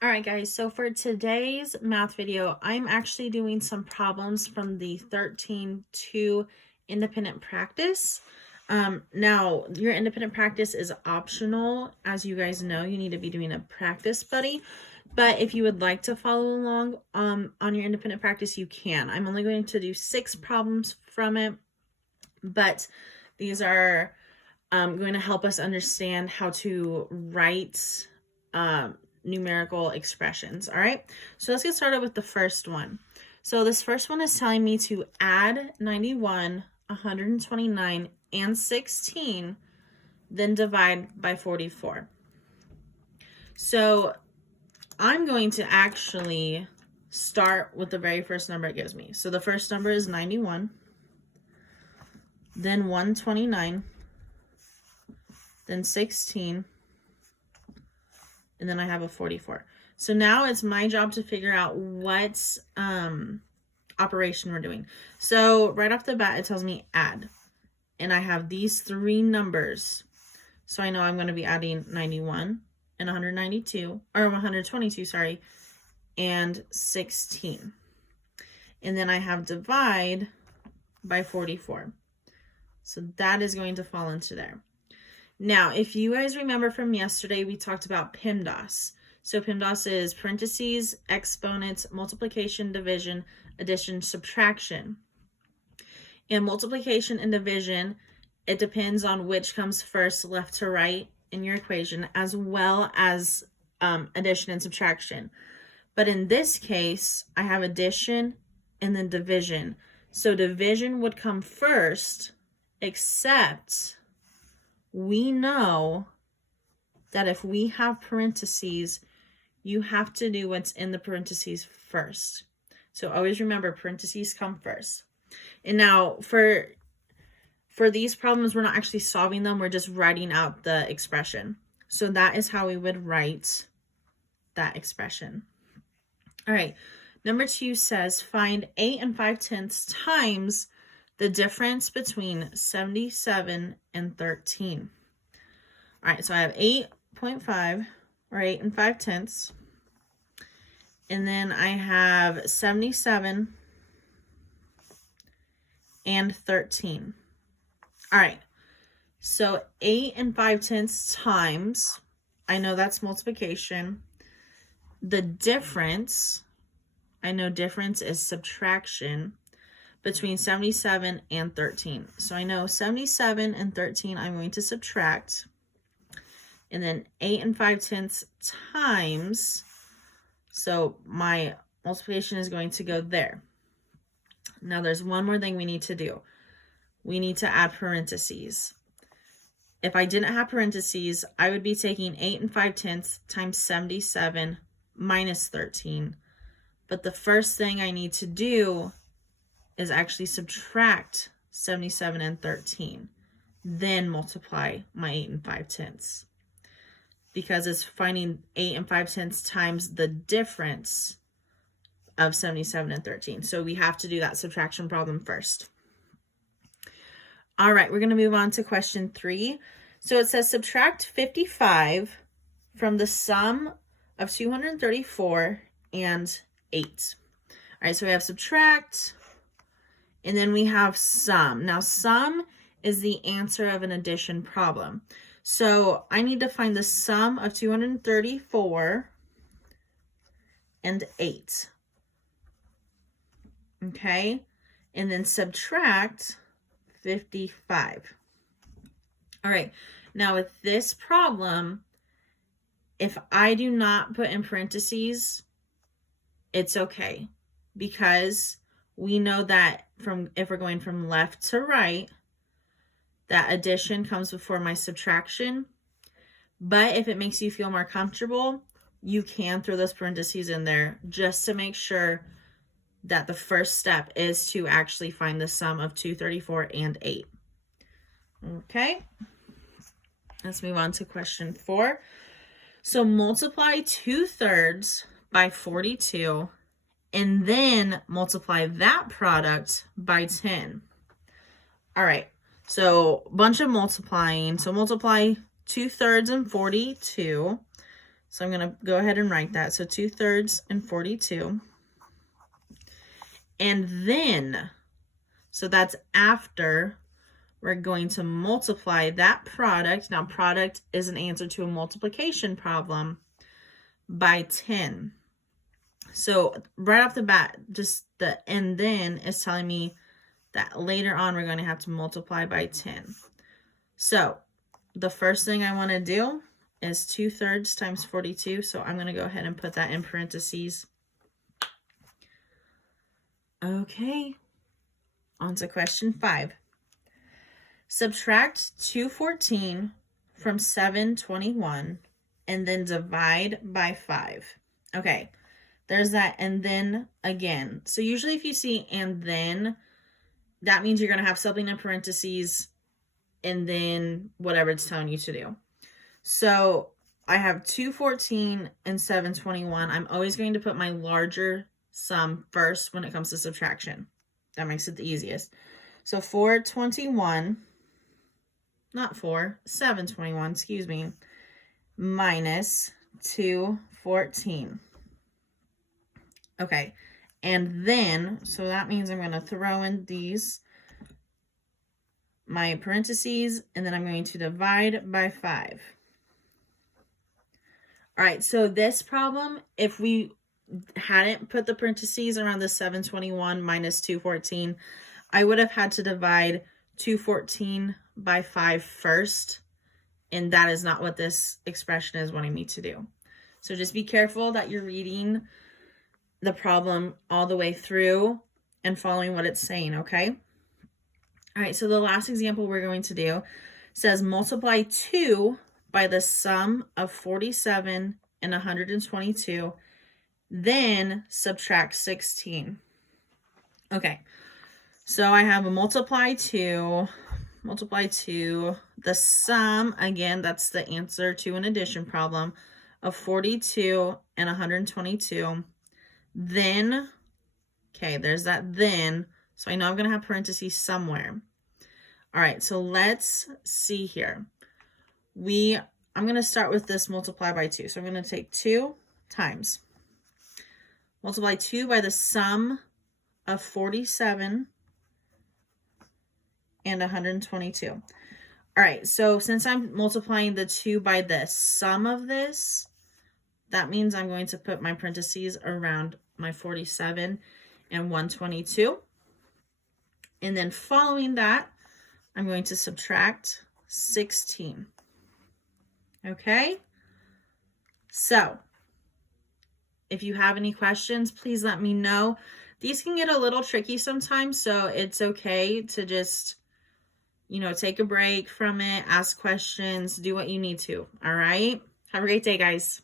All right, guys, so for today's math video, I'm actually doing some problems from the 13-2 independent practice. Now, your independent practice is optional. As you guys know, you need to be doing a practice buddy. But if you would like to follow along on your independent practice, you can. I'm only going to do 6 problems from it, but these are going to help us understand how to write numerical expressions. All right, so let's get started with the first one. So this first one is telling me to add 91, 129, and 16, then divide by 44. So I'm going to actually start with the very first number it gives me. So the first number is 91, then 129, then 16, and then I have a 44. So now it's my job to figure out what operation we're doing. So right off the bat, it tells me add. And I have these 3 numbers. So I know I'm going to be adding 91 and 192, or 122, sorry, and 16. And then I have divide by 44. So that is going to fall into there. Now, if you guys remember from yesterday, we talked about PEMDAS. So PEMDAS is parentheses, exponents, multiplication, division, addition, subtraction. In multiplication and division, it depends on which comes first, left to right in your equation, as well as addition and subtraction. But in this case, I have addition and then division. So division would come first, except we know that if we have parentheses, you have to do what's in the parentheses first. So always remember, parentheses come first. And now for these problems, we're not actually solving them. We're just writing out the expression. So that is how we would write that expression. All right. Number 2 says find 8 5/10 times the difference between 77 and 13. All right, so I have 8.5 or 8 5/10. And then I have 77 and 13. All right, so 8 5/10 times, I know that's multiplication. The difference, I know difference is subtraction between 77 and 13. So I know 77 and 13 I'm going to subtract. And then 8 5/10 times, so my multiplication is going to go there. Now there's one more thing we need to do. We need to add parentheses. If I didn't have parentheses, I would be taking 8 5/10 times 77 minus 13. But the first thing I need to do is actually subtract 77 and 13, then multiply my 8 5/10, because it's finding 8 5/10 times the difference of 77 and 13. So we have to do that subtraction problem first. All right, we're going to move on to question 3. So it says subtract 55 from the sum of 234 and 8. All right, so we have subtract, and then we have sum. Now, sum is the answer of an addition problem. So I need to find the sum of 234 and 8. Okay, and then subtract 55. All right, now with this problem, if I do not put in parentheses, it's okay, because we know that if we're going from left to right, that addition comes before my subtraction. But if it makes you feel more comfortable, you can throw those parentheses in there just to make sure that the first step is to actually find the sum of 234 and 8. Okay, let's move on to question 4. So multiply 2/3 by 42, and then multiply that product by 10. All right, so a bunch of multiplying. So multiply 2/3 and 42. So I'm going to go ahead and write that. So 2/3 and 42. And then, so that's after we're going to multiply that product. Now, product is an answer to a multiplication problem by 10. So right off the bat, just the and then is telling me that later on we're going to have to multiply by 10. So the first thing I want to do is 2/3 times 42. So I'm going to go ahead and put that in parentheses. Okay, on to question 5. Subtract 214 from 721 and then divide by 5. Okay, there's that and then again. So usually if you see and then, that means you're going to have something in parentheses and then whatever it's telling you to do. So I have 214 and 721. I'm always going to put my larger sum first when it comes to subtraction. That makes it the easiest. So 721, excuse me, minus 214. Okay, and then, so that means I'm going to throw in my parentheses, and then I'm going to divide by 5. All right, so this problem, if we hadn't put the parentheses around the 721 minus 214, I would have had to divide 214 by 5 first, and that is not what this expression is wanting me to do. So just be careful that you're reading the problem all the way through and following what it's saying, okay? All right, so the last example we're going to do says multiply 2 by the sum of 47 and 122, then subtract 16. Okay, so I have a multiply 2, the sum, again, that's the answer to an addition problem, of 42 and 122. Then, okay, there's that then, so I know I'm going to have parentheses somewhere. All right, so let's see here. I'm going to start with this multiply by 2. So I'm going to take 2 times. Multiply 2 by the sum of 47 and 122. All right, so since I'm multiplying the 2 by the sum of this, that means I'm going to put my parentheses around my 47 and 122. And then following that, I'm going to subtract 16. Okay? So, if you have any questions, please let me know. These can get a little tricky sometimes, so it's okay to just, take a break from it, ask questions, do what you need to. All right? Have a great day, guys.